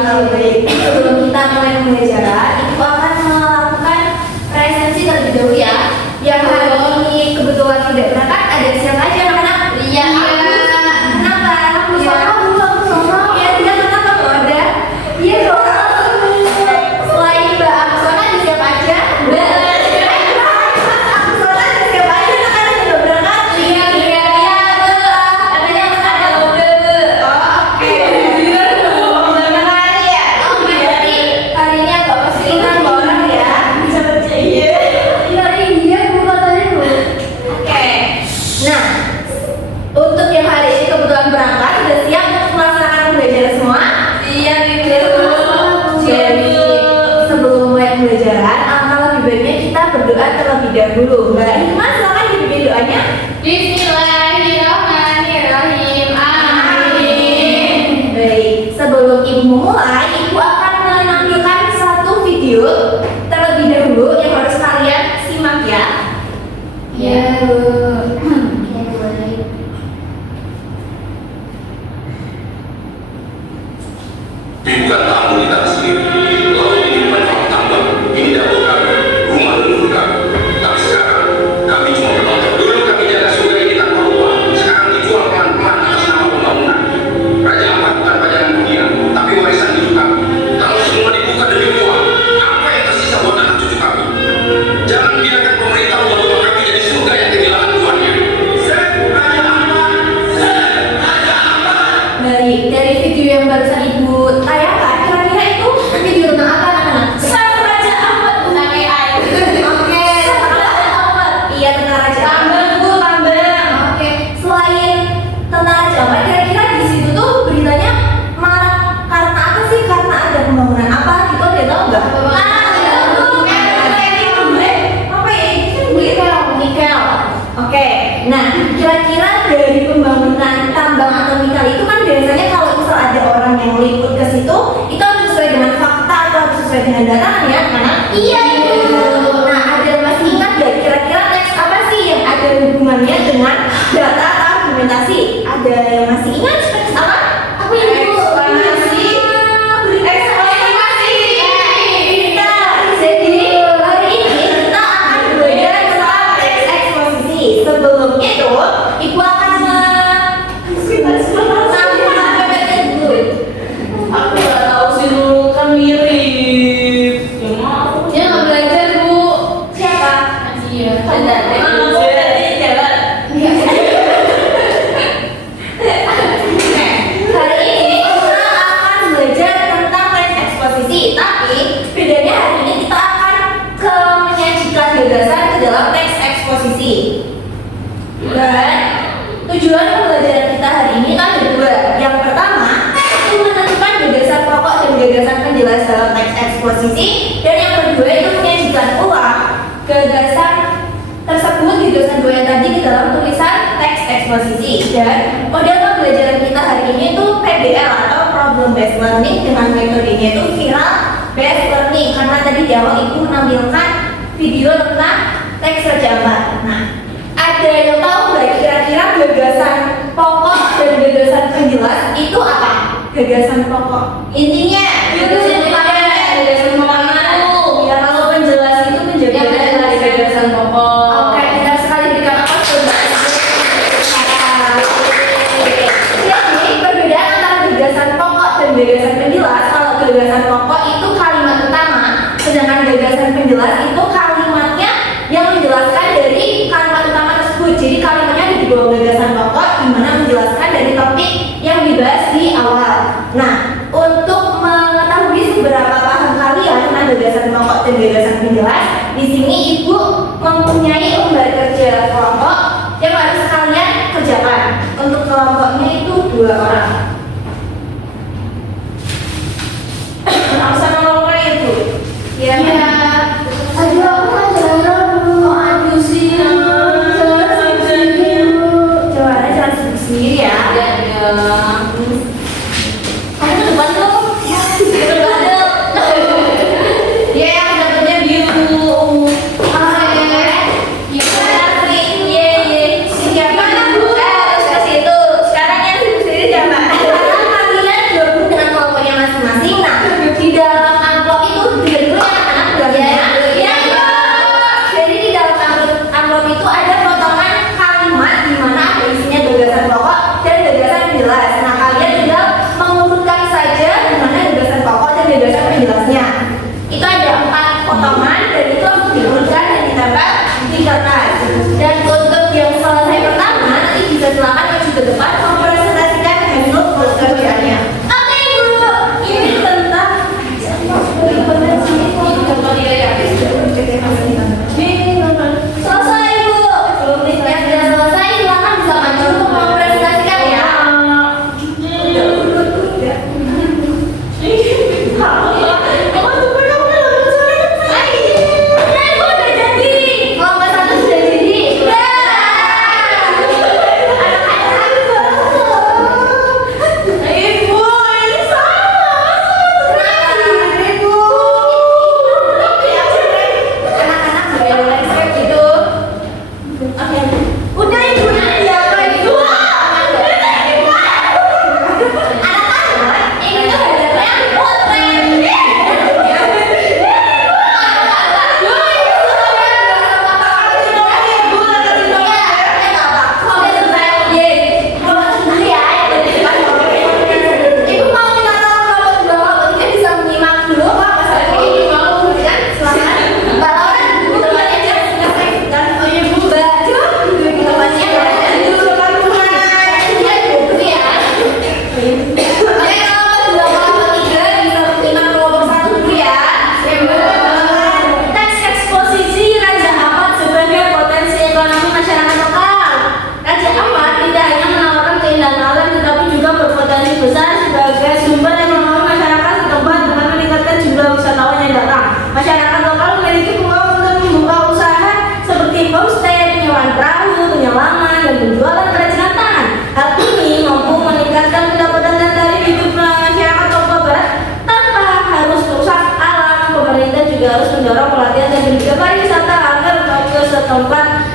kalau baik. Sebelum kita mulai pembelajaran, Ibu akan melakukan presensi terlebih dahulu ya. Yang hari ini kebetulan tidak berangkat, ada siapa aja anak-anak? Iya. Kenapa? Aku sama. Ya, dia kenapa kok ada? Iya dong. Selain Mbak Aksona, ada siapa aja? Aksona, ada siapa aja anak-anak yang udah berangkat? Iya. Katanya ada lomba. Oke. Berarti hari ini agak kesulitan orang ya. Bisa baca iya. Oke. Nah, untuk yang hari ini kebetulan berangkat sudah siap untuk melaksanakan pembelajaran semua? Iya, Jadi sebelum mulai pembelajaran, alangkah lebih baiknya kita berdoa terlebih dahulu. Mbak Hikmah, silakan dipimpin doanya. Bismillahirrahmanirrahim. Amin. Baik, sebelum Ibu memulai, Ibu akan menampilkan satu video terlebih dahulu yang harus kalian simak ya. Iya, Bu. Ini bukan tamu di tanah sendiri. Laut ini bukan ruang tambang. Ini dapur kami, rumah leluhur kami. Tapi sekarang kami cuma penonton. Dulu kami jaga surga ini tanpa uang. Sekarang dijual pelan-pelan atas nama pembangunan. Raja Ampat bukan pajangan dunia, tapi warisan hidup kami. Kalau semua dibuka demi uang, apa yang tersisa buat anak cucu kami? Jangan biarkan pemerintah membuat rumah kami jadi surga yang kehilangan tuannya. Raja Ampat, Raja Ampat. Baik, dari video yang barusan Ibu tayangkan, kira-kira itu video tentang apa anak-anak? Sang Raja Ampat tentang AI. Oke, tentang Raja Ampat. Iya, tentang Raja Ampat. Tambang, Bu, tambang. Oke, selain tentang Raja Ampat, kira-kira di situ tuh beritanya malah karena apa sih? Karena ada pembangunan apa gitu, ada tahu nggak? Apa ya? Ini kan nikel. Oke, nah kira-kira dari pembangunan tambang atau nikel itu kan biasanya kalau misal ada orang yang meliput ke situ, itu harus sesuai dengan fakta atau harus sesuai dengan data ya, karena iya itu. Nah, ada yang masih ingat nggak kira-kira teks apa sih yang ada hubungannya dengan data atau argumentasi? Ada yang masih ingat teks apa? Apa yang Ibu? Eksplanasi. Kita, jadi hari ini kita akan belajar tentang teks eksposisi. Sebelum itu, Ibu akan Aku nggak tahu sih dulu, kan mirip. Ya mau. Dia nggak belajar, Bu. siapa? Iya. Ada. Jadi jalan. Hari ini kita akan belajar tentang teks eksposisi, tapi bedanya hari ini kita akan menyajikan gagasan ke dalam teks eksposisi. Dan tujuan pembelajaran kita hari ini ada dua. Yang pertama, itu menentukan gagasan pokok dan gagasan penjelas dalam teks eksposisi, dan yang kedua itu menyajikan ulang gagasan tersebut, gagasan dua yang tadi ke dalam tulisan teks eksposisi. Dan model pembelajaran kita hari ini itu PBL atau Problem Based Learning dengan metodenya itu Viral Based Learning, karena tadi di awal Ibu menampilkan video tentang teks Raja Ampat. Nah, ada yang tahu nggak kira-kira gagasan pokok dan gagasan penjelas itu apa? Gagasan pokok intinya Gagasan pokoknya. ya, kalau penjelas itu menjadi Yang ada dari gagasan pokok. Oke, kita sekali berikan apa coba. Jadi perbedaan antara gagasan pokok dan gagasan penjelas. Kalau gagasan pokok itu kalimat utama, sedangkan gagasan penjelas itu kalimatnya yang menjelaskan dari kalimat utama tersebut. Jadi kalimatnya ada di bawah gagasan pokok, di mana menjelaskan dari topik yang dibahas di awal. Nah, untuk mengetahui seberapa paham kalian tentang gagasan pokok dan gagasan penjelas, di sini Ibu mempunyai lembar kerja kelompok yang harus kalian kerjakan. Untuk kelompoknya itu 2 orang. Langsung sama kelompoknya Ibu. Ya. Aduh, aku nggak jalan dulu. Aduh sih. Coba jangan sendiri ya. Ayo depan dong. Depan dong. Dia yang dapetnya biru. Siapa? Bu? Ke situ. Sekarang yang sendiri siapa?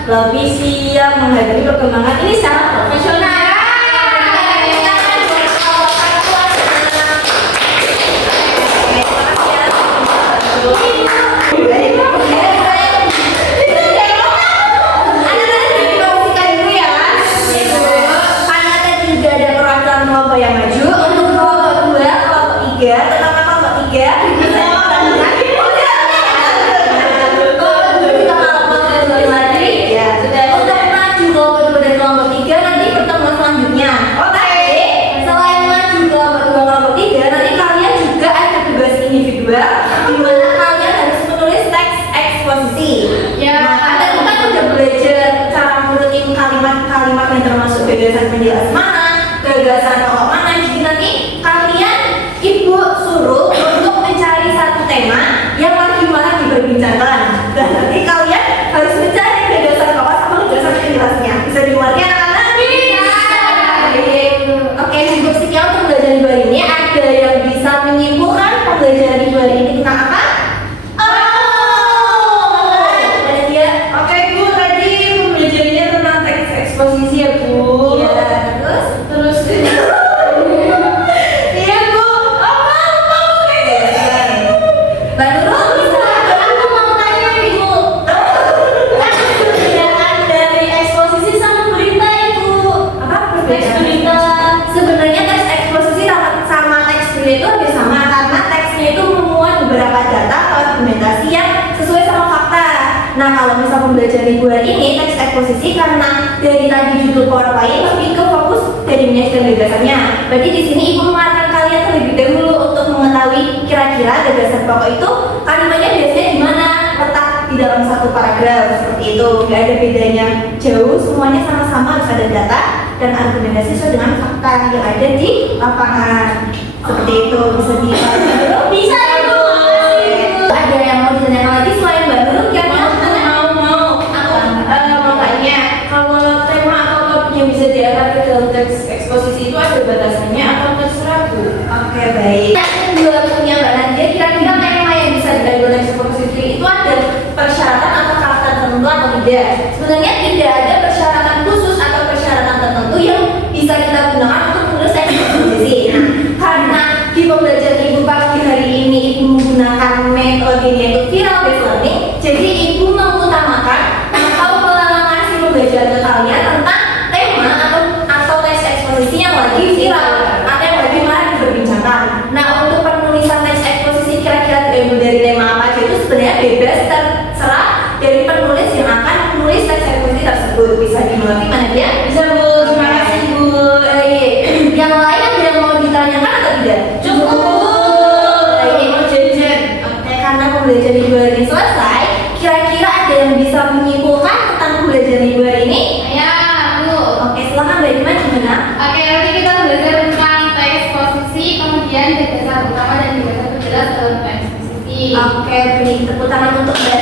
lebih siap menghadapi perkembangan ini secara profesional. Yang maju untuk kelompok 2, kelompok 3, terutama kelompok 3 bisa dipertemukan. Untuk maju kelompok 2 dan kelompok 3 nanti pertemuan selanjutnya. Oke. Selain maju kelompok 2, kelompok 3, nanti kalian juga ada tugas individual di mana kalian harus menulis teks eksposisi. Nah, kalian kan udah belajar cara menulis kalimat-kalimat yang termasuk gagasan penjelasan mana, gagasan tokoh mana. Jadi nanti kalian ibu suruh untuk mencari satu tema yang lagi malah diperbincangkan, dan nanti kalian harus mencari gagasan tokoh sama gagasan penjelasnya. Bisa dimengerti anak-anak? Oke, cukup sekian untuk belajar di luar ini. Ada yang bisa menyimpulkan pembelajaran di luar ini tentang apa? Oke Bu, tadi pembelajarannya tentang teks eksposisi ya Bu. Iya, terus Iya Bu, apa Mbak Nurul bisa aku mau tanya Ibu. Perbedaan dari eksposisi sama berita Ibu. apa Teks berita. Sebenarnya teks eksposisi sama teks berita itu hampir sama, karena teksnya itu memuat beberapa data atau argumentasi yang sesuai sama fakta. Nah, kalau misal pembelajaran di bulan ini teks eksposisi, karena dari tadi judul PowerPoint lebih ke fokus dari menyajikan gagasannya. Berarti di sini ibu mengarahkan kalian terlebih dahulu untuk mengetahui kira-kira gagasan pokok itu kalimatnya biasanya di mana, letak di dalam satu paragraf seperti itu. Gak ada bedanya jauh, semuanya sama-sama harus ada data dan argumentasi sesuai dengan fakta yang ada di lapangan. Seperti itu bisa dipahami dulu. Bisa Ibu. Ada yang mau ditanyakan lagi selain Mbak Nurul? Mau tanya, kalau tema atau topik yang bisa diangkat ke dalam teks eksposisi itu ada batasannya atau terserah Bu? Oke, baik. Dua punya Mbak Nadia, kira-kira tema yang bisa diambil teks eksposisi itu ada persyaratan atau karakter tertentu atau tidak? Sebenarnya tidak ada persyaratan khusus atau persyaratan tertentu yang bisa kita gunakan untuk menulis teks eksposisi. Nah, karena di pembelajaran ibu pagi hari ini ibu menggunakan metode yaitu viral based learning, jadi ibu mengutamakan atau mengasih pembelajaran ke kalian tentang tema atau teks eksposisi yang lagi viral atau yang lagi marak diperbincangkan. Nah, untuk penulisan teks eksposisi kira-kira diambil dari tema apa aja itu sebenarnya bebas, terserah dari penulis yang akan menulis teks eksposisi tersebut. Bisa dimengerti mana dia? Bisa Bu, terima kasih Bu. Yang lain ada yang mau ditanyakan atau tidak? Cukup. Mau jajan. Oke, karena pembelajaran di luar ini selesai, kira-kira ada yang bisa menyimpulkan tentang pembelajaran di luar ini? Ya, Bu. Oke, silakan Mbak Iman, gimana? Oke, nanti kita belajar tentang teks posisi, kemudian gagasan utama dan gagasan penjelas dalam teks posisi. Oke, beri tepuk tangan untuk Mbak